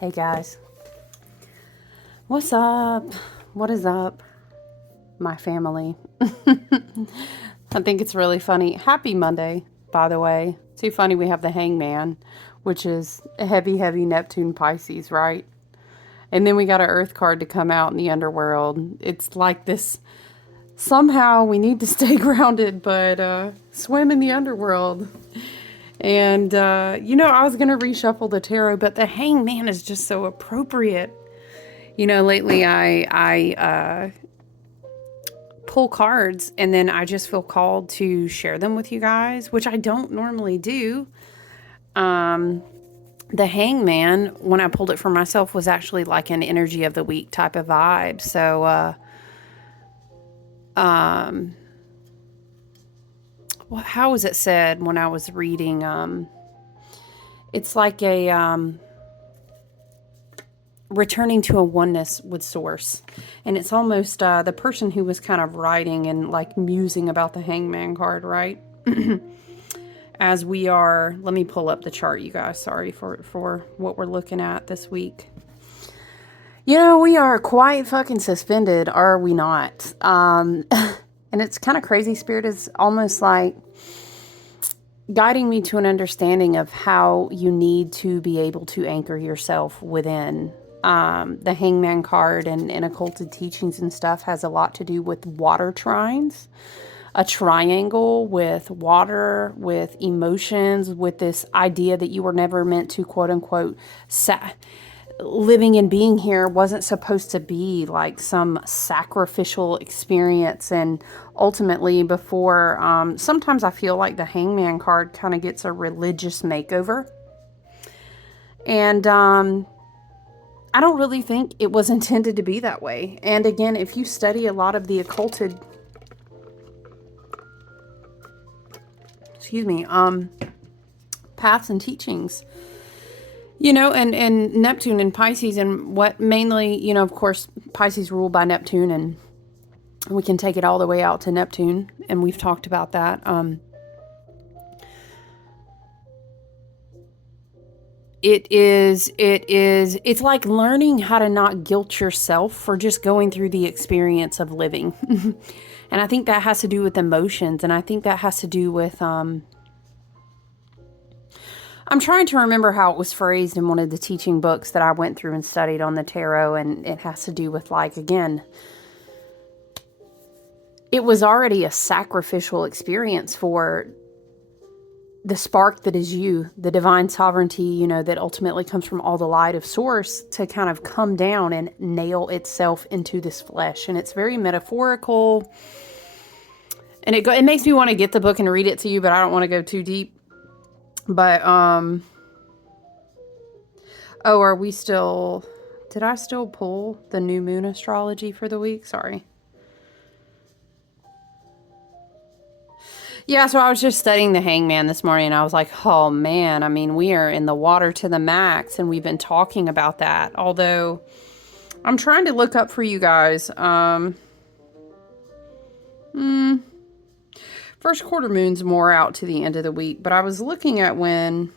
Hey guys, what's up? What is up, my family? I think it's really funny. Happy Monday, by the way. Too funny we have the Hangman, which is a heavy, heavy Neptune Pisces, right? And then we got our Earth card to come out in the underworld. It's like this, somehow we need to stay grounded, but swim in the underworld. And, I was going to reshuffle the tarot, but the Hangman is just so appropriate. Lately I pull cards and then I just feel called to share them with you guys, which I don't normally do. The Hangman, when I pulled it for myself, was actually like an energy of the week type of vibe. So, how was it said when I was reading? It's like a, returning to a oneness with source. And it's almost the person who was kind of writing and like musing about the Hangman card, right? As we are, let me pull up the chart, you guys. Sorry for what we're looking at this week. We are quite fucking suspended, are we not? And it's kind of crazy. Spirit is almost like guiding me to an understanding of how you need to be able to anchor yourself within. The Hangman card and occulted teachings and stuff has a lot to do with water trines, a triangle with water, with emotions, with this idea that you were never meant to, quote unquote, living and being here wasn't supposed to be like some sacrificial experience. And ultimately, before, sometimes I feel like the Hangman card kind of gets a religious makeover. And, I don't really think it was intended to be that way. And again, if you study a lot of the occulted, paths and teachings, and Neptune and Pisces, and what mainly, of course, Pisces ruled by Neptune, and we can take it all the way out to Neptune, and we've talked about that. It's like learning how to not guilt yourself for just going through the experience of living. And I think that has to do with emotions. And I think that has to do with, I'm trying to remember how it was phrased in one of the teaching books that I went through and studied on the tarot. And it has to do with, like, again, it was already a sacrificial experience for the spark that is you, the divine sovereignty, that ultimately comes from all the light of source, to kind of come down and nail itself into this flesh. And it's very metaphorical. And it makes me want to get the book and read it to you, but I don't want to go too deep. But, are we still, did I still pull the new moon astrology for the week? Sorry. Yeah, so I was just studying the Hangman this morning, and I was like, oh man, I mean, we are in the water to the max, and we've been talking about that. Although, I'm trying to look up for you guys. First quarter moon's more out to the end of the week, but I was looking at when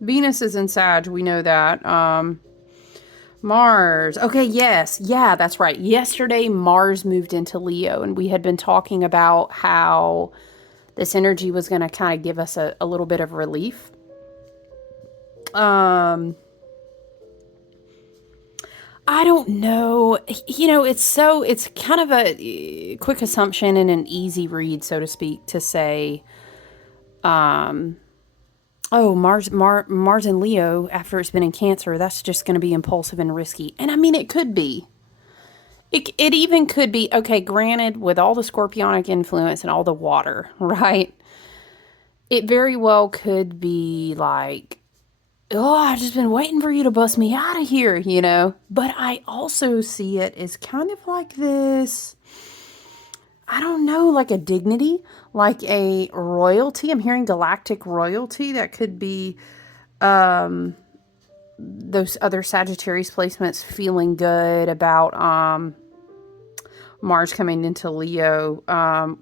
Venus is in Sag, we know that. Mars. Okay, yes. Yeah, that's right. Yesterday, Mars moved into Leo, and we had been talking about how this energy was going to kind of give us a little bit of relief. I don't know. It's kind of a quick assumption and an easy read, so to speak, to say, Mars in Leo, after it's been in Cancer, that's just going to be impulsive and risky. And I mean, it could be. It even could be, okay, granted, with all the scorpionic influence and all the water, right? It very well could be like, oh, I've just been waiting for you to bust me out of here, But I also see it as kind of like this, I don't know, like a dignity, like a royalty. I'm hearing galactic royalty. That could be those other Sagittarius placements feeling good about Mars coming into Leo.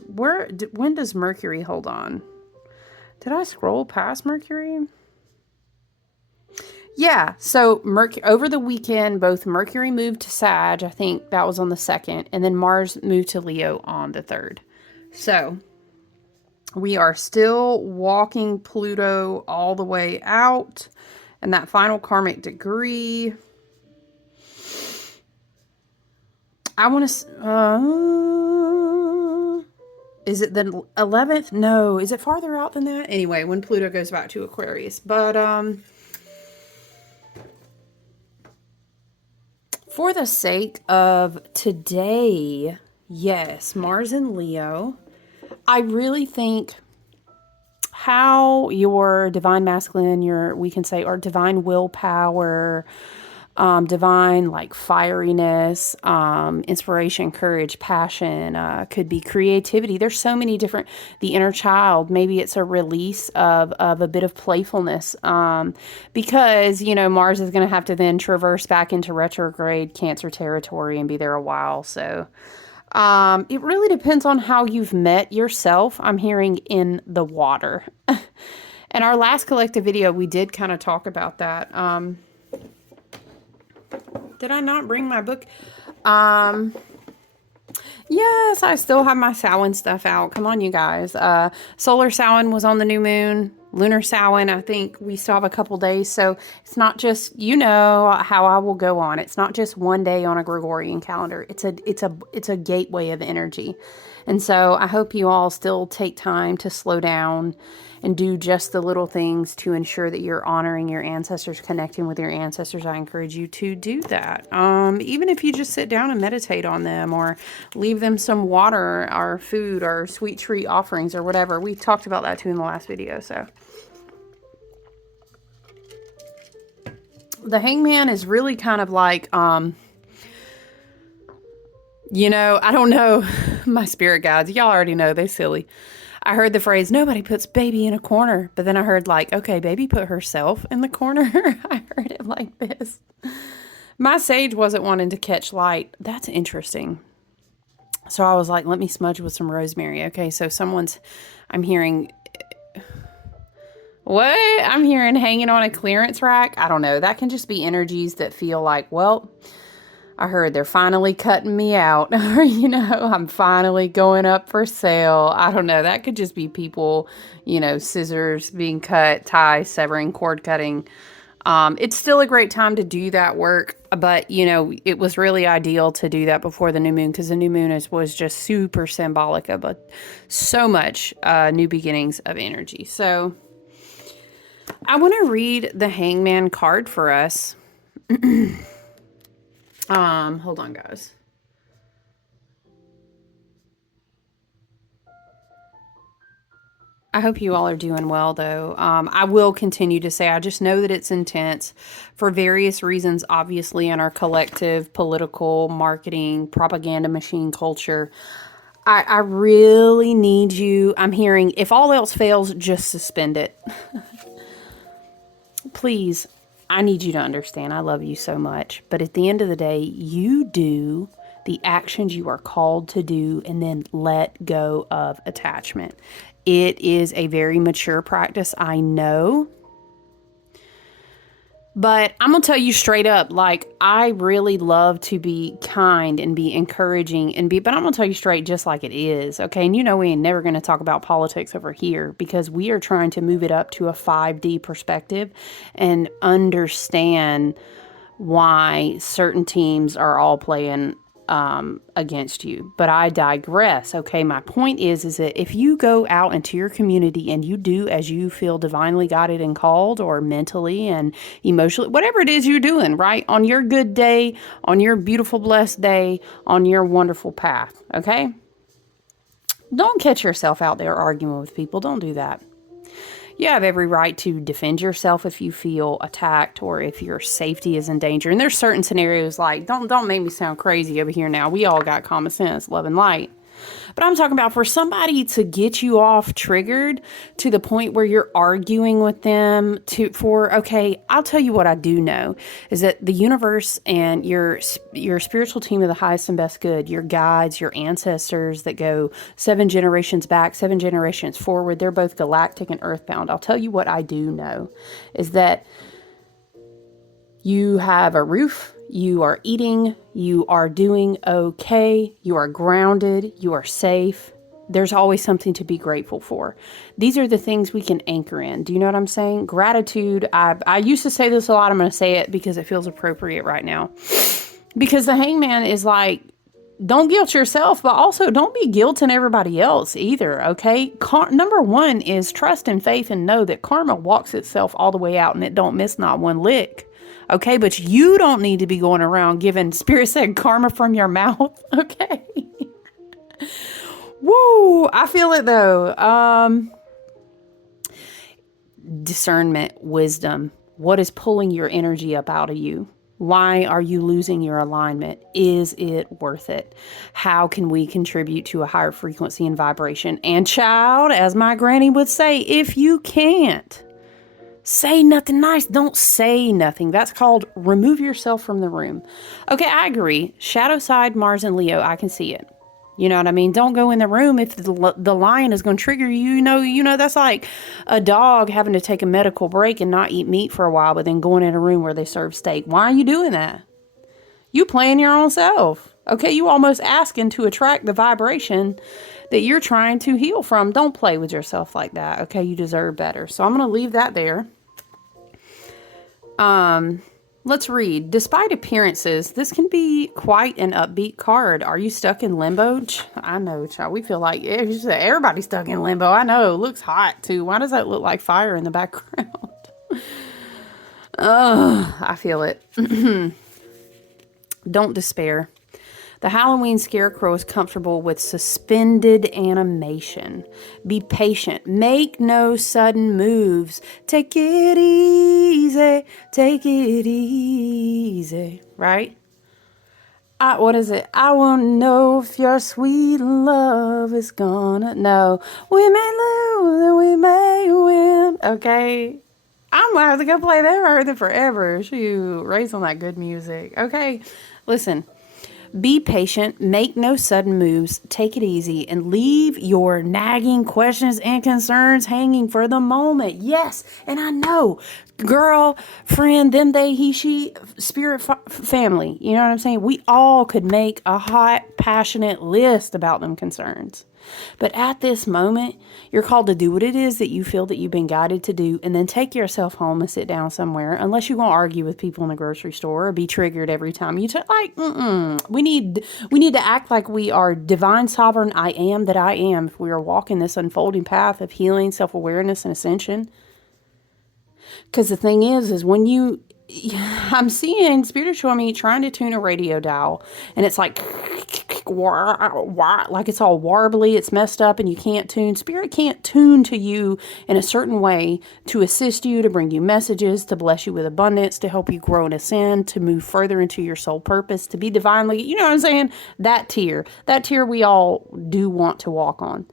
When does Mercury, hold on? Did I scroll past Mercury? Yeah, so over the weekend, both Mercury moved to Sag, I think that was on the 2nd, and then Mars moved to Leo on the 3rd. So we are still walking Pluto all the way out, and that final karmic degree. I want to... is it the 11th? No. Is it farther out than that? Anyway, when Pluto goes back to Aquarius. But, for the sake of today, yes, Mars and Leo, I really think how your divine masculine, we can say, or divine willpower, divine like fieriness, inspiration, courage, passion, could be creativity. There's so many different, the inner child, maybe it's a release of a bit of playfulness, because, you know, Mars is going to have to then traverse back into retrograde Cancer territory and be there a while. So, it really depends on how you've met yourself. I'm hearing in the water. In our last collective video, we did kind of talk about that. Did I not bring my book? Yes, I still have my Samhain stuff out. Come on, you guys. Solar Samhain was on the new moon. Lunar Samhain, I think we still have a couple days. So it's not just, you know how I will go on. It's not just one day on a Gregorian calendar. It's a gateway of energy. And so I hope you all still take time to slow down and do just the little things to ensure that you're honoring your ancestors, connecting with your ancestors. I encourage you to do that. Even if you just sit down and meditate on them, or leave them some water or food or sweet treat offerings or whatever. We talked about that too in the last video. So the Hangman is really kind of like, you know, I don't know, my spirit guides, y'all already know, they silly. I heard the phrase, nobody puts baby in a corner. But then I heard like, okay, baby put herself in the corner. I heard it like this. My sage wasn't wanting to catch light. That's interesting. So I was like, let me smudge with some rosemary. Okay, so I'm hearing, what? I'm hearing hanging on a clearance rack. I don't know. That can just be energies that feel like, well, I heard they're finally cutting me out, or, you know, I'm finally going up for sale. I don't know. That could just be people, you know, scissors being cut, ties, severing, cord cutting. It's still a great time to do that work, but, you know, it was really ideal to do that before the new moon, because the new moon was just super symbolic of so much new beginnings of energy. So I want to read the Hangman card for us. Hold on, guys. I hope you all are doing well, though. I will continue to say, I just know that it's intense for various reasons, obviously, in our collective political, marketing, propaganda machine culture. I really need you. I'm hearing, if all else fails, just suspend it. Please. I need you to understand, I love you so much. But at the end of the day, you do the actions you are called to do, and then let go of attachment. It is a very mature practice, I know. But I'm going to tell you straight up, like, I really love to be kind and be encouraging but I'm going to tell you straight just like it is, okay? And you know we ain't never going to talk about politics over here, because we are trying to move it up to a 5D perspective and understand why certain teams are all playing against you. But I digress. Okay, my point is that if you go out into your community and you do as you feel divinely guided and called, or mentally and emotionally, whatever it is you're doing, right, on your good day, on your beautiful blessed day, on your wonderful path, okay, don't catch yourself out there arguing with people. Don't do that. You have every right to defend yourself if you feel attacked, or if your safety is in danger. And there's certain scenarios, like, don't make me sound crazy over here now. We all got common sense, love and light. But I'm talking about for somebody to get you off triggered to the point where you're arguing with them okay, I'll tell you what I do know is that the universe and your spiritual team of the highest and best good, your guides, your ancestors that go 7 generations back, 7 generations forward, they're both galactic and earthbound. I'll tell you what I do know is that you have a roof, you are eating, you are doing okay, you are grounded, you are safe. There's always something to be grateful for. These are the things we can anchor in. Do you know what I'm saying? Gratitude. I used to say this a lot. I'm going to say it because it feels appropriate right now. Because the hangman is like, don't guilt yourself, but also don't be guilting everybody else either, okay? Number one is trust and faith and know that karma walks itself all the way out and it don't miss not one lick. Okay, but you don't need to be going around giving Spirit said karma from your mouth. Okay. Woo, I feel it though. Discernment, wisdom. What is pulling your energy up out of you? Why are you losing your alignment? Is it worth it? How can we contribute to a higher frequency and vibration? And child, as my granny would say, if you can't, say nothing nice. Don't say nothing. That's called remove yourself from the room. Okay, I agree. Shadow side, Mars and Leo, I can see it. You know what I mean? Don't go in the room if the lion is going to trigger you. You know, that's like a dog having to take a medical break and not eat meat for a while, but then going in a room where they serve steak. Why are you doing that? You playing your own self. Okay, you almost asking to attract the vibration that you're trying to heal from. Don't play with yourself like that. Okay, you deserve better. So I'm going to leave that there. Let's read. Despite appearances, this can be quite an upbeat card. Are you stuck in limbo? I know, child. We feel like everybody's stuck in limbo. I know. It looks hot, too. Why does that look like fire in the background? I feel it. Don't despair. The Halloween Scarecrow is comfortable with suspended animation. Be patient. Make no sudden moves. Take it easy. Take it easy. Right? What is it? I won't know if your sweet love is gonna. No. We may lose and we may win. Okay? I'm gonna have to go play that. I heard it forever. Shoot. Raise on that good music. Okay? Listen. Be patient, make no sudden moves, take it easy, and leave your nagging questions and concerns hanging for the moment. Yes, and I know, girl, friend, them, they, he, she, spirit, family, you know what I'm saying? We all could make a hot, passionate list about them concerns. But at this moment, you're called to do what it is that you feel that you've been guided to do, and then take yourself home and sit down somewhere, unless you're going to argue with people in the grocery store or be triggered every time you we need to act like we are divine sovereign I am that I am if we are walking this unfolding path of healing, self-awareness, and ascension. Because the thing is when you, I'm seeing Spirit showing me trying to tune a radio dial, and it's like it's all warbly, it's messed up, and you can't tune. Spirit can't tune to you in a certain way to assist you, to bring you messages, to bless you with abundance, to help you grow and ascend, to move further into your soul purpose, to be divinely, you know what I'm saying? That tier we all do want to walk on.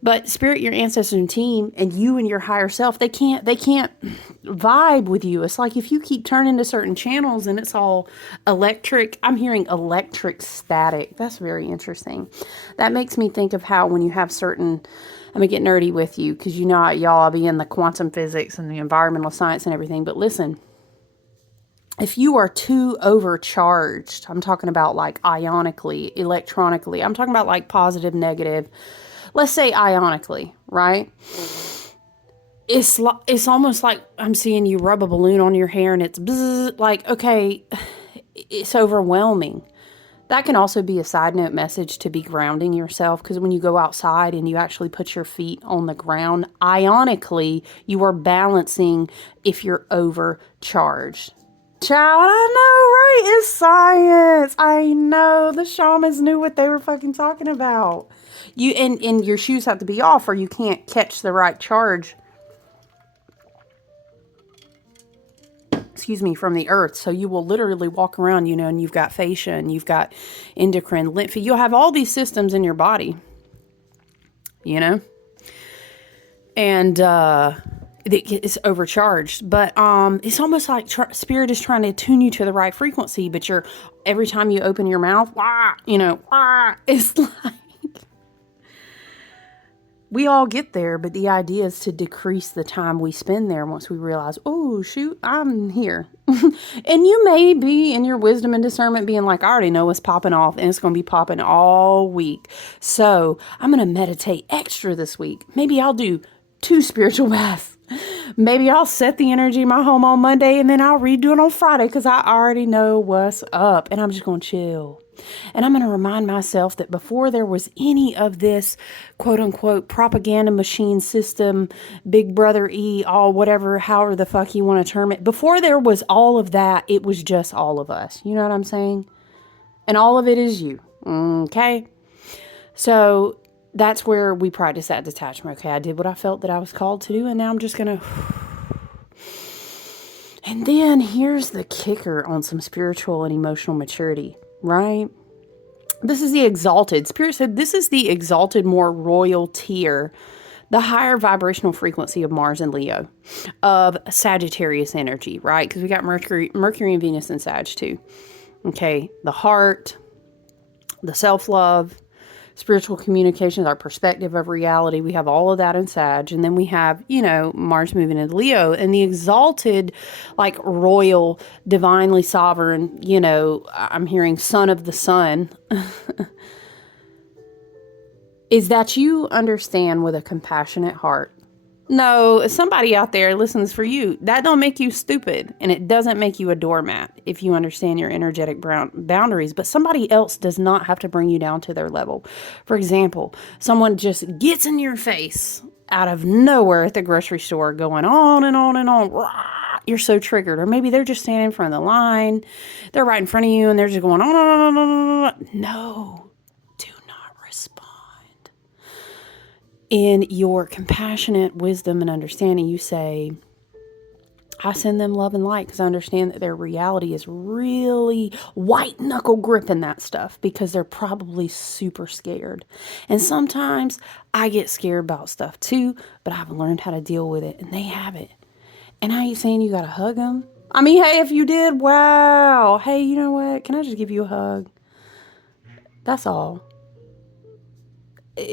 But Spirit, your ancestors and team, and you and your higher self, they can't vibe with you. It's like if you keep turning to certain channels and it's all electric. I'm hearing electric static. That's very interesting. That makes me think of how when you have certain, I'm going to get nerdy with you because you know y'all, I'll be in the quantum physics and the environmental science and everything. But listen, if you are too overcharged, I'm talking about like ionically, electronically. I'm talking about like positive, negative. Let's say ionically, right? It's almost like I'm seeing you rub a balloon on your hair and it's bzz, like, okay, it's overwhelming. That can also be a side note message to be grounding yourself, because when you go outside and you actually put your feet on the ground, ionically, you are balancing if you're overcharged. Child, I know, right? It's science. I know. The shamans knew what they were fucking talking about. You and your shoes have to be off or you can't catch the right charge. excuse me, from the earth. So you will literally walk around, you know, and you've got fascia and you've got endocrine, lymph. You'll have all these systems in your body, you know, and it's overcharged. But it's almost like spirit is trying to tune you to the right frequency. But every time you open your mouth, wah, you know, wah, it's like, we all get there, but the idea is to decrease the time we spend there once we realize, oh, shoot, I'm here. And you may be in your wisdom and discernment being like, I already know what's popping off, and it's going to be popping all week. So I'm going to meditate extra this week. Maybe I'll do 2 spiritual baths. Maybe I'll set the energy in my home on Monday, and then I'll redo it on Friday because I already know what's up, and I'm just going to chill. And I'm going to remind myself that before there was any of this quote unquote propaganda machine system, Big Brother all whatever, however the fuck you want to term it, before there was all of that, it was just all of us. You know what I'm saying? And all of it is you. Okay. So that's where we practice that detachment. Okay. I did what I felt that I was called to do. And now I'm just going to. And then here's the kicker on some spiritual and emotional maturity. Right? This is the exalted. Spirit said this is the exalted, more royal tier, the higher vibrational frequency of Mars and Leo, of Sagittarius energy, right? Because we got Mercury and Venus in Sag too. Okay, the heart, the self-love, spiritual communications, our perspective of reality. We have all of that in Sag. And then we have, you know, Mars moving into Leo, and the exalted, like royal, divinely sovereign, you know, I'm hearing son of the sun, is that you understand with a compassionate heart. No, somebody out there listens for you. That don't make you stupid, and it doesn't make you a doormat if you understand your energetic boundaries, but somebody else does not have to bring you down to their level. For example, someone just gets in your face out of nowhere at the grocery store going on and on and on. You're so triggered. Or maybe they're just standing in front of the line. They're right in front of you and they're just going on and on and on. No, do not respond. In your compassionate wisdom and understanding, you say, I send them love and light because I understand that their reality is really white knuckle gripping that stuff because they're probably super scared. And sometimes I get scared about stuff too, but I've learned how to deal with it and they haven't. And I ain't saying you got to hug them. I mean, hey, if you did, wow. Hey, you know what? Can I just give you a hug? That's all.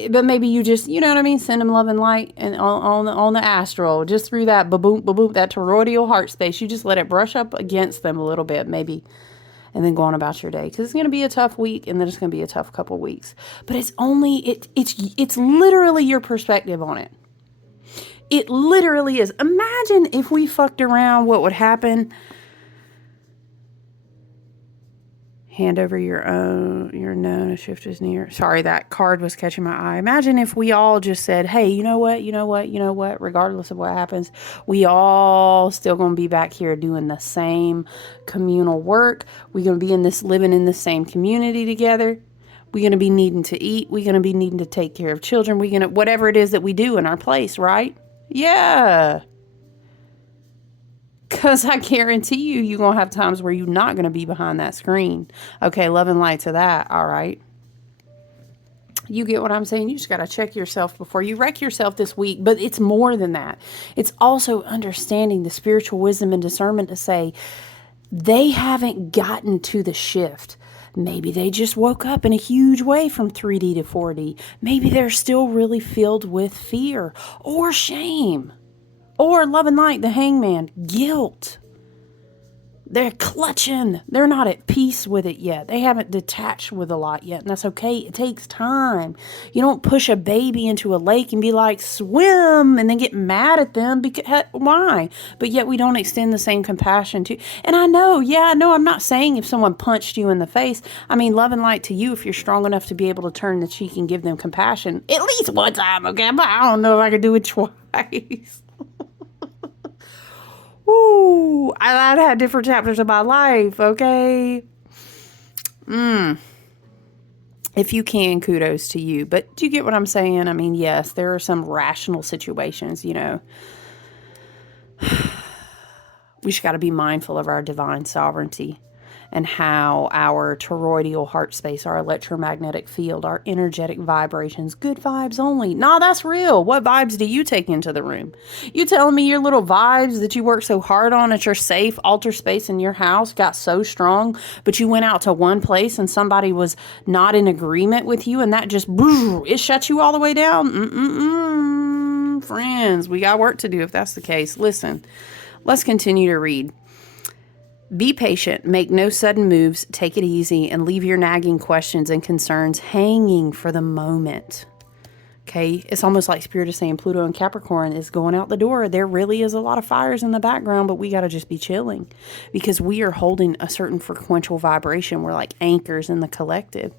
But maybe you just, you know what I mean, send them love and light and on the astral, just through that ba-boom, ba-boom, that toroidal heart space. You just let it brush up against them a little bit, maybe, and then go on about your day. Because it's going to be a tough week, and then it's going to be a tough couple weeks. But it's only, it's literally your perspective on it. It literally is. Imagine if we fucked around, what would happen. Hand over your known, a shift is near. Sorry, that card was catching my eye. Imagine if we all just said, hey, you know what, regardless of what happens, we all still going to be back here doing the same communal work. We're going to be living in the same community together. We're going to be needing to eat. We're going to be needing to take care of children. We're going to, whatever it is that we do in our place, right? Yeah. Because I guarantee you're going to have times where you're not going to be behind that screen. Okay, love and light to that, all right? You get what I'm saying? You just got to check yourself before you wreck yourself this week. But it's more than that. It's also understanding the spiritual wisdom and discernment to say, they haven't gotten to the shift. Maybe they just woke up in a huge way from 3D to 4D. Maybe they're still really filled with fear or shame. Or love and light, the hangman, guilt. They're clutching. They're not at peace with it yet. They haven't detached with a lot yet. And that's okay. It takes time. You don't push a baby into a lake and be like, swim, and then get mad at them. Because, why? But yet we don't extend the same compassion to. And I know, I'm not saying if someone punched you in the face. I mean, love and light to you if you're strong enough to be able to turn the cheek and give them compassion. At least one time, okay? But I don't know if I could do it twice. Ooh, I've had different chapters of my life, okay? If you can, kudos to you. But do you get what I'm saying? I mean, yes, there are some rational situations, you know. We just got to be mindful of our divine sovereignty and how our toroidal heart space, our electromagnetic field, our energetic vibrations, good vibes only. Nah, that's real. What vibes do you take into the room? You telling me your little vibes that you work so hard on at your safe altar space in your house got so strong, but you went out to one place and somebody was not in agreement with you and that just, it shut you all the way down? Friends, we got work to do if that's the case. Listen, let's continue to read. Be patient, make no sudden moves, take it easy, and leave your nagging questions and concerns hanging for the moment. Okay, it's almost like Spirit is saying Pluto and Capricorn is going out the door. There really is a lot of fires in the background, but we got to just be chilling because we are holding a certain frequential vibration. We're like anchors in the collective.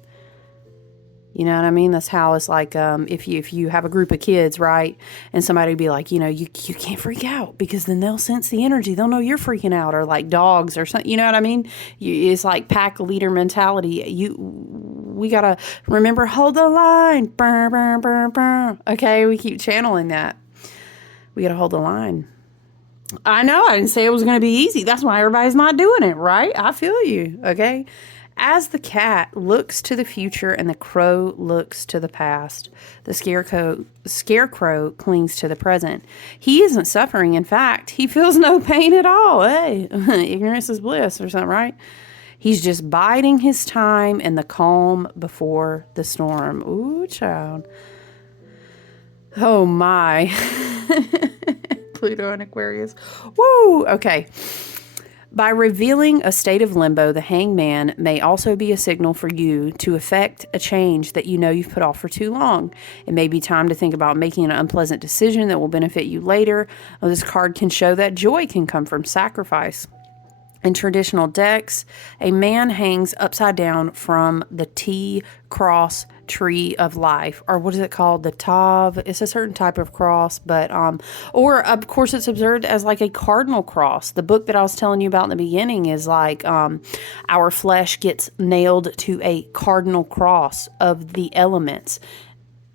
You know what I mean? That's how it's like if you have a group of kids, right? And somebody would be like, you can't freak out because then they'll sense the energy. They'll know you're freaking out, or like dogs or something. You know what I mean? It's like pack leader mentality. We got to remember, hold the line. Burr, burr, burr, burr. Okay, we keep channeling that. We got to hold the line. I know, I didn't say it was going to be easy. That's why everybody's not doing it, right? I feel you, okay? As the cat looks to the future and the crow looks to the past, the scarecrow clings to the present. He isn't suffering. In fact, he feels no pain at all. Hey, ignorance is bliss or something, right? He's just biding his time in the calm before the storm. Ooh, child. Oh, my. Pluto and Aquarius. Woo! Okay. By revealing a state of limbo, the hangman may also be a signal for you to effect a change that you know you've put off for too long. It may be time to think about making an unpleasant decision that will benefit you later. This card can show that joy can come from sacrifice. In traditional decks, a man hangs upside down from the T-cross tree of life, or what is it called? The Tav. It's a certain type of cross, but or of course it's observed as like a cardinal cross. The book that I was telling you about in the beginning is like our flesh gets nailed to a cardinal cross of the elements,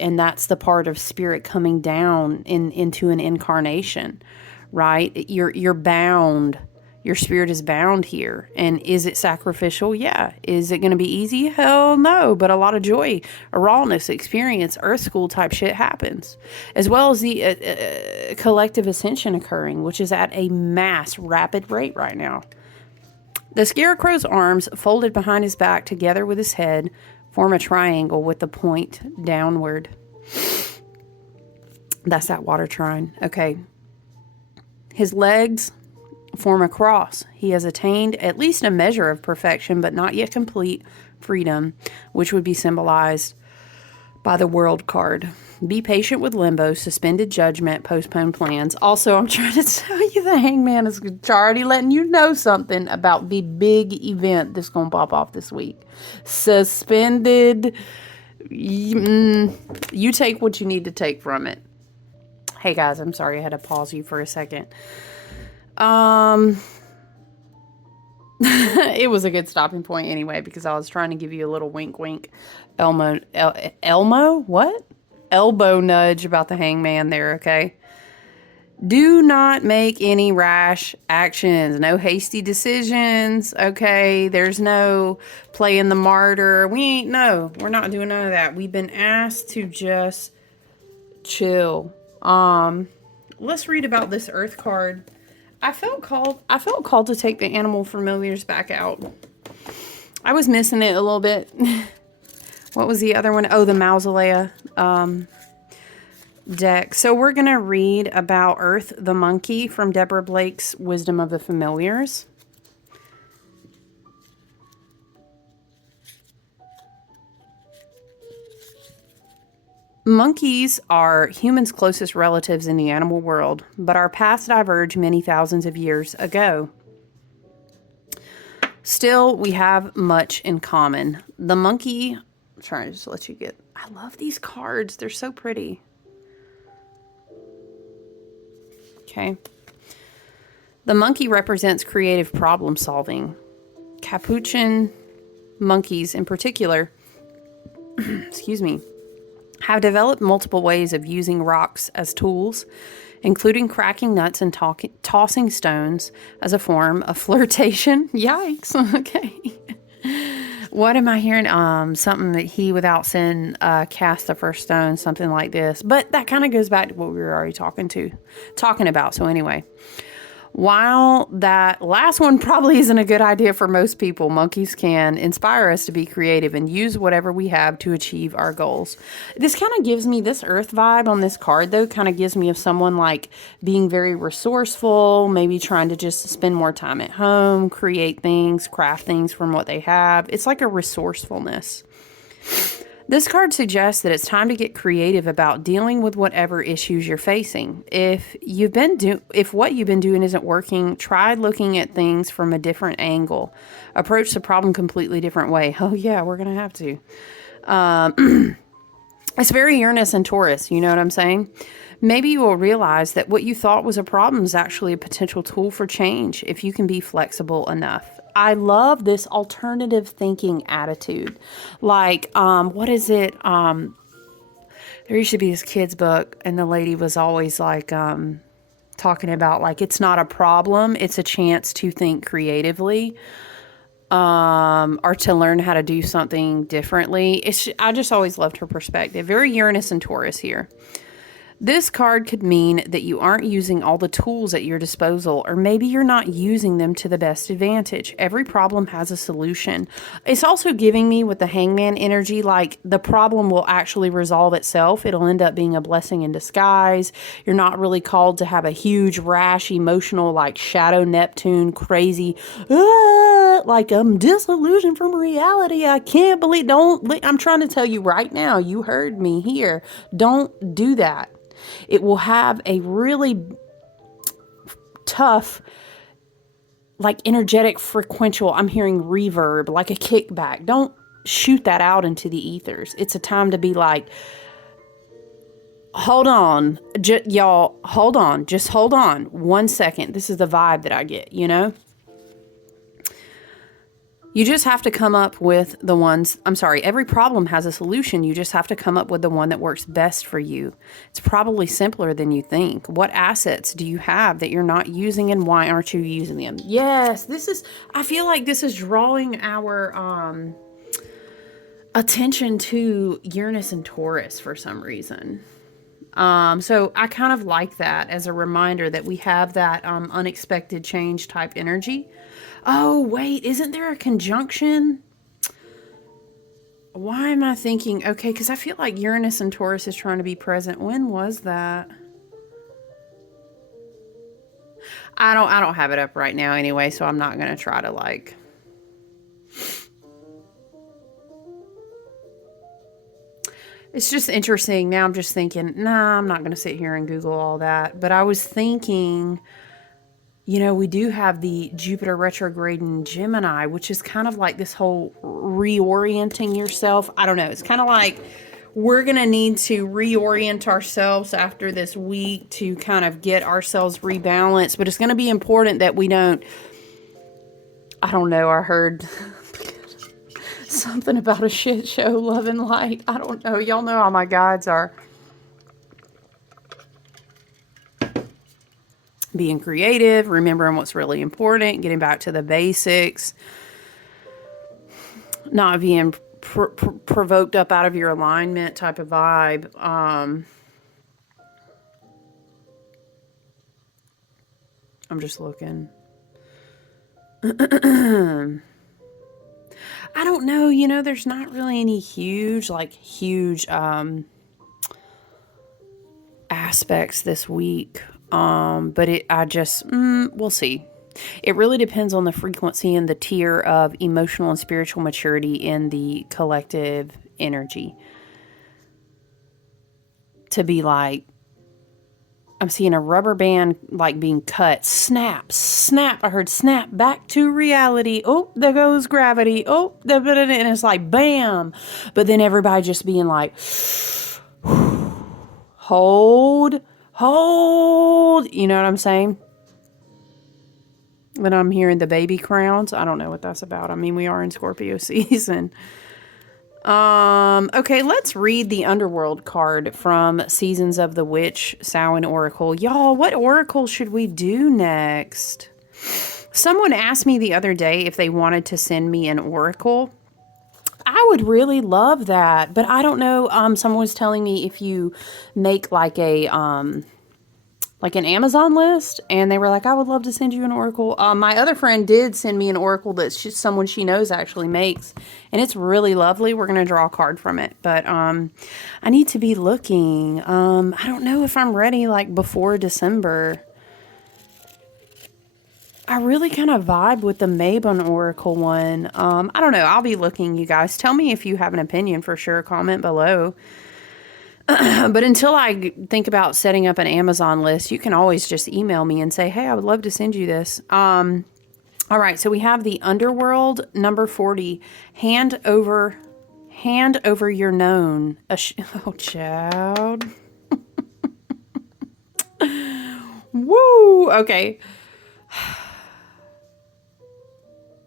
and that's the part of spirit coming down into an incarnation, right? You're bound. Your spirit is bound here. And is it sacrificial? Yeah. Is it going to be easy? Hell no. But a lot of joy, a rawness, experience, earth school type shit happens. As well as the collective ascension occurring, which is at a mass rapid rate right now. The scarecrow's arms folded behind his back together with his head form a triangle with the point downward. That's that water trine. Okay. His legs form a cross. He has attained at least a measure of perfection, but not yet complete freedom, which would be symbolized by the World card. Be patient with limbo, suspended judgment, postponed plans. Also, I'm trying to tell you the hangman is already letting you know something about the big event that's going to pop off this week. Suspended. You take what you need to take from it. Hey guys, I'm sorry I had to pause you for a second. It was a good stopping point anyway, because I was trying to give you a little wink wink Elmo what? Elbow nudge about the hangman there, okay? Do not make any rash actions, no hasty decisions, okay? There's no playing the martyr. We're not doing none of that. We've been asked to just chill. Let's read about this Earth card. I felt called to take the animal familiars back out. I was missing it a little bit. What was the other one? Oh, the Mausolea deck. So we're going to read about Earth the Monkey from Deborah Blake's Wisdom of the Familiars. Monkeys are humans' closest relatives in the animal world, but our paths diverged many thousands of years ago. Still, we have much in common. The monkey... I'm trying to just let you get... I love these cards. They're so pretty. Okay. The monkey represents creative problem solving. Capuchin monkeys in particular... excuse me... have developed multiple ways of using rocks as tools including cracking nuts and tossing stones as a form of flirtation. Yikes. Okay. What am I hearing? Something that he without sin cast the first stone, something like this. But that kind of goes back to what we were already talking about. So anyway, while that last one probably isn't a good idea for most people, monkeys can inspire us to be creative and use whatever we have to achieve our goals. This kind of gives me, this earth vibe on this card though, kind of gives me of someone like being very resourceful, maybe trying to just spend more time at home, create things, craft things from what they have. It's like a resourcefulness. This card suggests that it's time to get creative about dealing with whatever issues you're facing. If what you've been doing isn't working, try looking at things from a different angle. Approach the problem completely different way. Oh yeah, we're gonna have to. It's very Uranus and Taurus, you know what I'm saying? Maybe you will realize that what you thought was a problem is actually a potential tool for change if you can be flexible enough. I love this alternative thinking attitude. Like, what is it? There used to be this kid's book, and the lady was always like, talking about like, it's not a problem, it's a chance to think creatively, or to learn how to do something differently. I just always loved her perspective. Very Uranus and Taurus here. This card could mean that you aren't using all the tools at your disposal, or maybe you're not using them to the best advantage. Every problem has a solution. It's also giving me with the Hangman energy, like the problem will actually resolve itself. It'll end up being a blessing in disguise. You're not really called to have a huge, rash, emotional, like shadow Neptune, crazy, like I'm disillusioned from reality. I can't believe, I'm trying to tell you right now, you heard me here. Don't do that. It will have a really tough, like energetic frequential, I'm hearing reverb, like a kickback. Don't shoot that out into the ethers. It's a time to be like, hold on, y'all, hold on, just hold on 1 second. This is the vibe that I get, you know? You just have to come up with the ones, every problem has a solution. You just have to come up with the one that works best for you. It's probably simpler than you think. What assets do you have that you're not using, and why aren't you using them? Yes, I feel like this is drawing our attention to Uranus and Taurus for some reason. So I kind of like that as a reminder that we have that unexpected change type energy. Oh, wait, isn't there a conjunction? Why am I thinking? Okay, because I feel like Uranus and Taurus is trying to be present. When was that? I don't have it up right now anyway, so I'm not going to try to like... It's just interesting. Now I'm just thinking, nah, I'm not going to sit here and Google all that. But I was thinking... You know, we do have the Jupiter retrograde in Gemini, which is kind of like this whole reorienting yourself. I don't know. It's kind of like we're going to need to reorient ourselves after this week to kind of get ourselves rebalanced. But it's going to be important that we don't, I don't know, I heard something about a shit show, Love and Light. I don't know. Y'all know how my guides are. Being creative, remembering what's really important, getting back to the basics, not being provoked up out of your alignment type of vibe. I'm just looking. I don't know, you know, there's not really any huge aspects this week. But we'll see. It really depends on the frequency and the tier of emotional and spiritual maturity in the collective energy. To be like, I'm seeing a rubber band like being cut. Snap, snap. I heard snap back to reality. Oh, there goes gravity. Oh, and it's like bam. But then everybody just being like, hold, you know what I'm saying? When I'm hearing the baby crowns, I don't know what that's about. I mean, we are in Scorpio season. Okay, let's read the Underworld card from Seasons of the Witch, Samhain Oracle. Y'all, what oracle should we do next? Someone asked me the other day if they wanted to send me an oracle. I would really love that, but I don't know. Someone was telling me if you make like an Amazon list, and they were like, I would love to send you an oracle. My other friend did send me an oracle that someone she knows actually makes, and it's really lovely. We're going to draw a card from it, but I need to be looking. I don't know if I'm ready like before December. I really kind of vibe with the Mabon Oracle one. I don't know. I'll be looking, you guys. Tell me if you have an opinion for sure. Comment below. But until I think about setting up an Amazon list, you can always just email me and say, hey, I would love to send you this. All right. So we have the Underworld number 40. Hand over your known. Oh, child. Woo. Okay.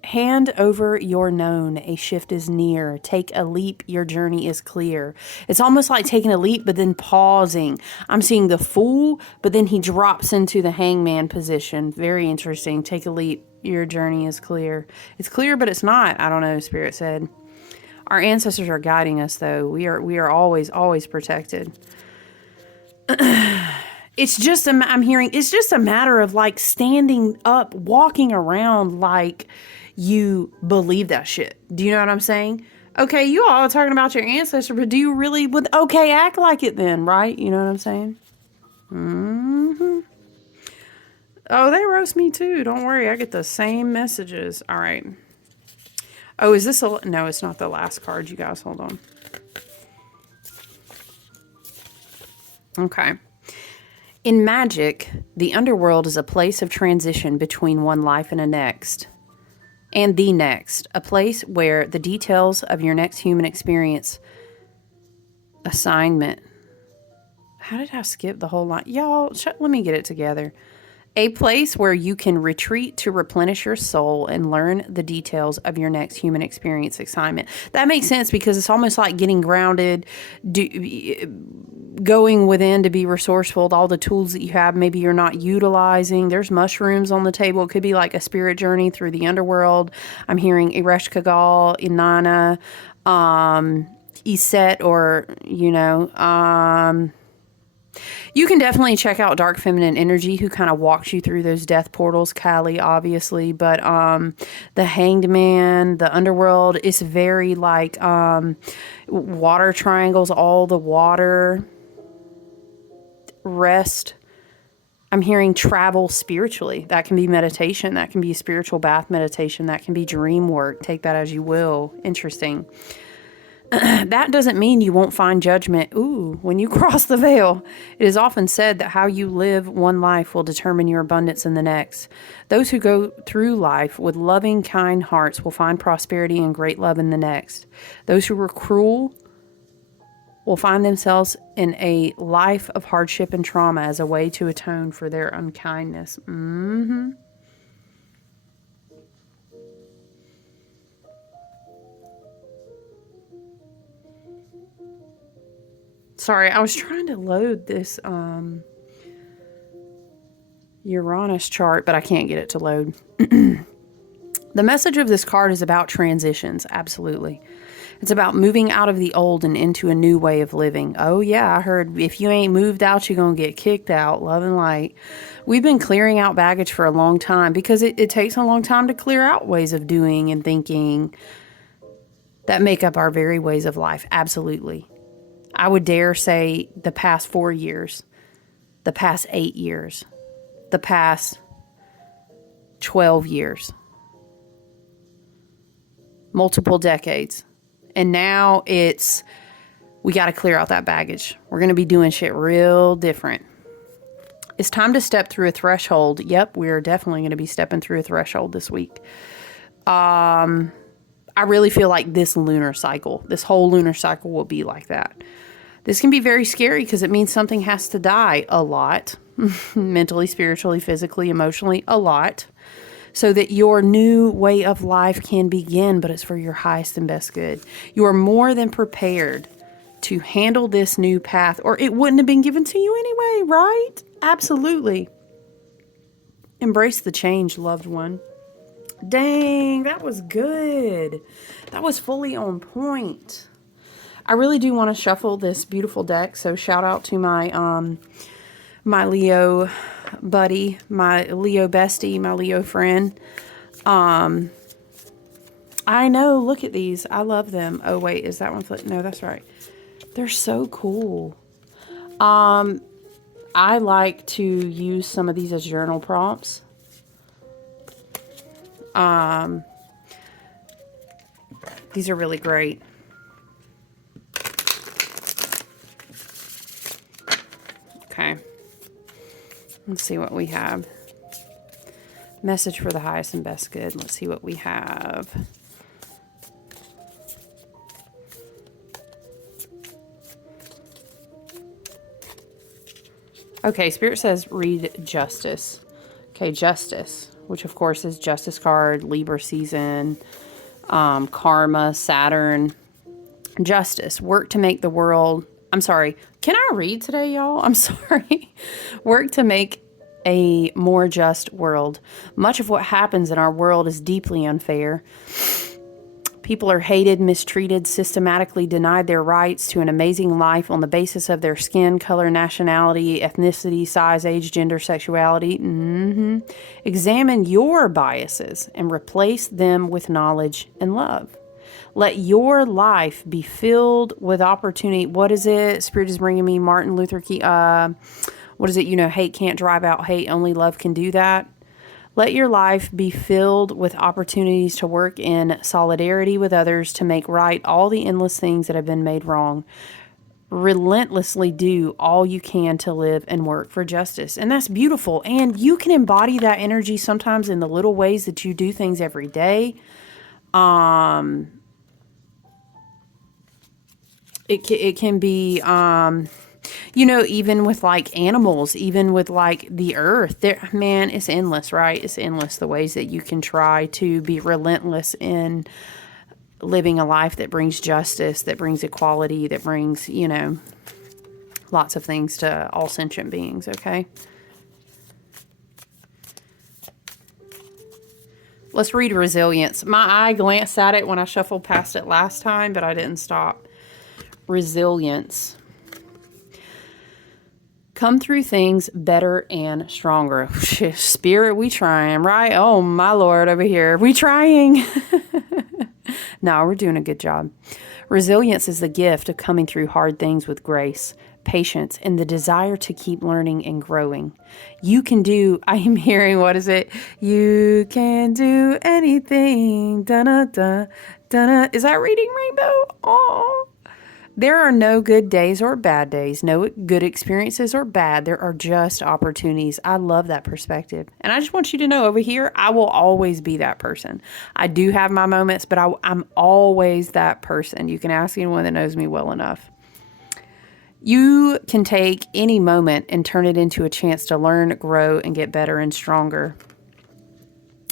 Hand over your known, a shift is near. Take a leap, your journey is clear. It's almost like taking a leap, but then pausing. I'm seeing the Fool, but then he drops into the Hangman position. Very interesting. Take a leap, your journey is clear. It's clear, but it's not. I don't know, Spirit said. Our ancestors are guiding us, though. We are always protected. It's just, I'm hearing, it's just a matter of like standing up, walking around like you believe that shit. Do you know what I'm saying? Okay, you all are talking about your ancestor, but do you really, okay, act like it then, right? You know what I'm saying? Mm-hmm. Oh, they roast me too. Don't worry, I get the same messages. All right. Oh, is this no, it's not the last card, you guys. Hold on. Okay. In magic, the underworld is a place of transition between one life and the next. A place where the details of your next human experience assignment. How did I skip the whole line? Y'all, let me get it together. A place where you can retreat to replenish your soul and learn the details of your next human experience assignment. That makes sense because it's almost like getting grounded, going within to be resourceful. All the tools that you have, maybe you're not utilizing. There's mushrooms on the table. It could be like a spirit journey through the underworld. I'm hearing Iresh Kagal, Inanna, Iset, or, you can definitely check out Dark Feminine Energy, who kind of walks you through those death portals. Kali, obviously, but the Hanged Man, the Underworld, is very like water triangles, all the water, rest. I'm hearing travel spiritually. That can be meditation. That can be spiritual bath meditation. That can be dream work. Take that as you will. Interesting. That doesn't mean you won't find judgment. Ooh, when you cross the veil. It is often said that how you live one life will determine your abundance in the next. Those who go through life with loving, kind hearts will find prosperity and great love in the next. Those who were cruel will find themselves in a life of hardship and trauma as a way to atone for their unkindness. Mm-hmm. Sorry, I was trying to load this Uranus chart, but I can't get it to load. The message of this card is about transitions, absolutely. It's about moving out of the old and into a new way of living. Oh yeah, I heard if you ain't moved out, you're going to get kicked out. Love and light. We've been clearing out baggage for a long time because it takes a long time to clear out ways of doing and thinking that make up our very ways of life. Absolutely. I would dare say the past 4 years, the past 8 years, the past 12 years, multiple decades. And now we got to clear out that baggage. We're going to be doing shit real different. It's time to step through a threshold. Yep, we are definitely going to be stepping through a threshold this week. I really feel like this whole lunar cycle will be like that. This can be very scary because it means something has to die a lot. Mentally, spiritually, physically, emotionally, a lot. so that your new way of life can begin, but it's for your highest and best good. You are more than prepared to handle this new path, or it wouldn't have been given to you anyway, right? Absolutely. Embrace the change, loved one. Dang, that was good. That was fully on point. I really do want to shuffle this beautiful deck, so shout out to my my Leo buddy, my Leo bestie, my Leo friend. I know, look at these. I love them. Oh wait, is that one flip? No, that's right. They're so cool. I like to use some of these as journal prompts. These are really great. Okay. Let's see what we have. Message for the highest and best good. Let's see what we have. Okay, Spirit says read Justice. Okay, Justice, which of course is Justice card, Libra season, Karma, Saturn. Justice, work to make the world... I'm sorry. Can I read today, y'all? I'm sorry. Work to make a more just world. Much of what happens in our world is deeply unfair. People are hated, mistreated, systematically denied their rights to an amazing life on the basis of their skin, color, nationality, ethnicity, size, age, gender, sexuality. Examine your biases and replace them with knowledge and love. Let your life be filled with opportunity. What is it? Spirit is bringing me Martin Luther King. What is it? You know, hate can't drive out hate. Only love can do that. Let your life be filled with opportunities to work in solidarity with others to make right all the endless things that have been made wrong. Relentlessly do all you can to live and work for justice. And that's beautiful. And you can embody that energy sometimes in the little ways that you do things every day. It can be, you know, even with like animals, even with like the earth, there, man, it's endless, right? It's endless the ways that you can try to be relentless in living a life that brings justice, that brings equality, that brings, you know, lots of things to all sentient beings, okay? Let's read Resilience. My eye glanced at it when I shuffled past it last time, but I didn't stop. Resilience. Come through things better and stronger. Spirit, we trying, right? Oh, my Lord, over here. We trying. No, we're doing a good job. Resilience is the gift of coming through hard things with grace, patience, and the desire to keep learning and growing. You can do, I am hearing, what is it? You can do anything. Da-da-da, da-da. Is that Reading Rainbow? Oh. There are no good days or bad days, no good experiences or bad. There are just opportunities. I love that perspective. And I just want you to know over here, I will always be that person. I do have my moments, but I'm always that person. You can ask anyone that knows me well enough. You can take any moment and turn it into a chance to learn, grow, and get better and stronger.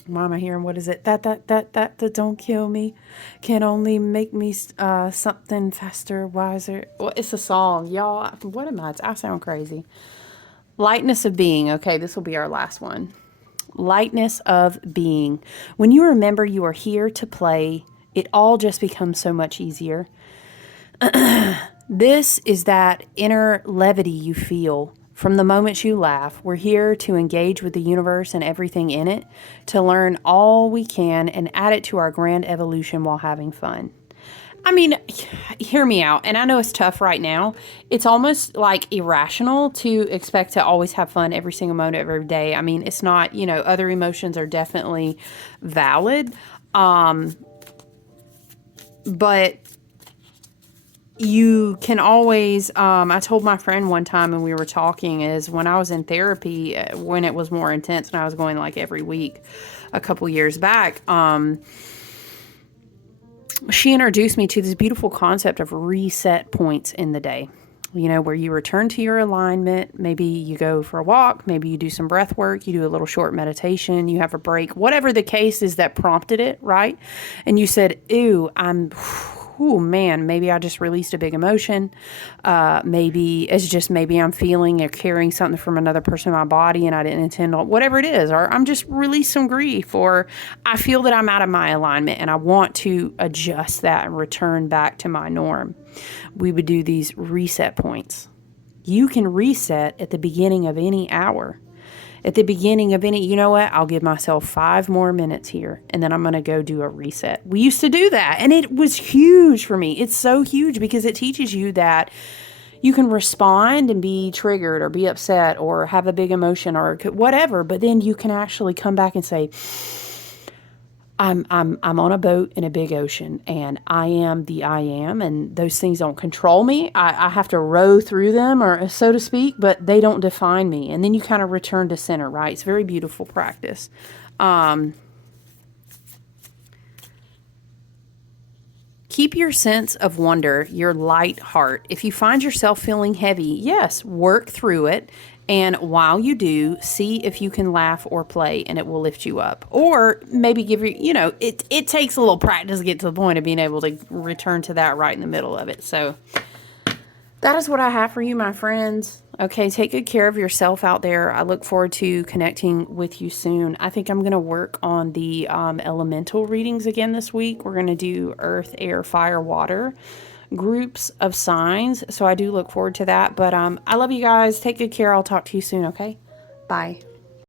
Why am I hearing, what is it? That don't kill me can only make me something faster, wiser. Well, it's a song, y'all. What am I? I sound crazy. Lightness of being. Okay, this will be our last one. Lightness of being. When you remember you are here to play, it all just becomes so much easier. This is that inner levity you feel from the moment you laugh. We're here to engage with the universe and everything in it, to learn all we can and add it to our grand evolution while having fun. I mean, hear me out. And I know it's tough right now. It's almost like irrational to expect to always have fun every single moment of every day. I mean, it's not, you know, other emotions are definitely valid. But you can always, I told my friend one time when we were talking, is when I was in therapy, when it was more intense and I was going like every week a couple years back, she introduced me to this beautiful concept of reset points in the day. you know, where you return to your alignment. Maybe you go for a walk, maybe you do some breath work, you do a little short meditation, you have a break, whatever the case is that prompted it, right? And you said, ew, oh man, maybe I just released a big emotion. Maybe it's just maybe I'm feeling or carrying something from another person in my body and I didn't intend on whatever it is, or I'm just released some grief, or I feel that I'm out of my alignment and I want to adjust that and return back to my norm. We would do these reset points. You can reset at the beginning of any hour. At the beginning of any, you know what? I'll give myself 5 more minutes here and then I'm going to go do a reset. We used to do that and it was huge for me. It's so huge because it teaches you that you can respond and be triggered or be upset or have a big emotion or whatever, but then you can actually come back and say, I'm on a boat in a big ocean and I am the I am, and those things don't control me. I have to row through them, or so to speak, but they don't define me. And then you kind of return to center, right? It's a very beautiful practice. Keep your sense of wonder, your light heart. If you find yourself feeling heavy, yes, work through it. And while you do, see if you can laugh or play and it will lift you up. Or maybe give you, you know, it takes a little practice to get to the point of being able to return to that right in the middle of it. So that is what I have for you, my friends. Okay, take good care of yourself out there. I look forward to connecting with you soon. I think I'm going to work on the elemental readings again this week. We're going to do earth, air, fire, water groups of signs. So I do look forward to that. But I love you guys. Take good care. I'll talk to you soon, okay? Bye.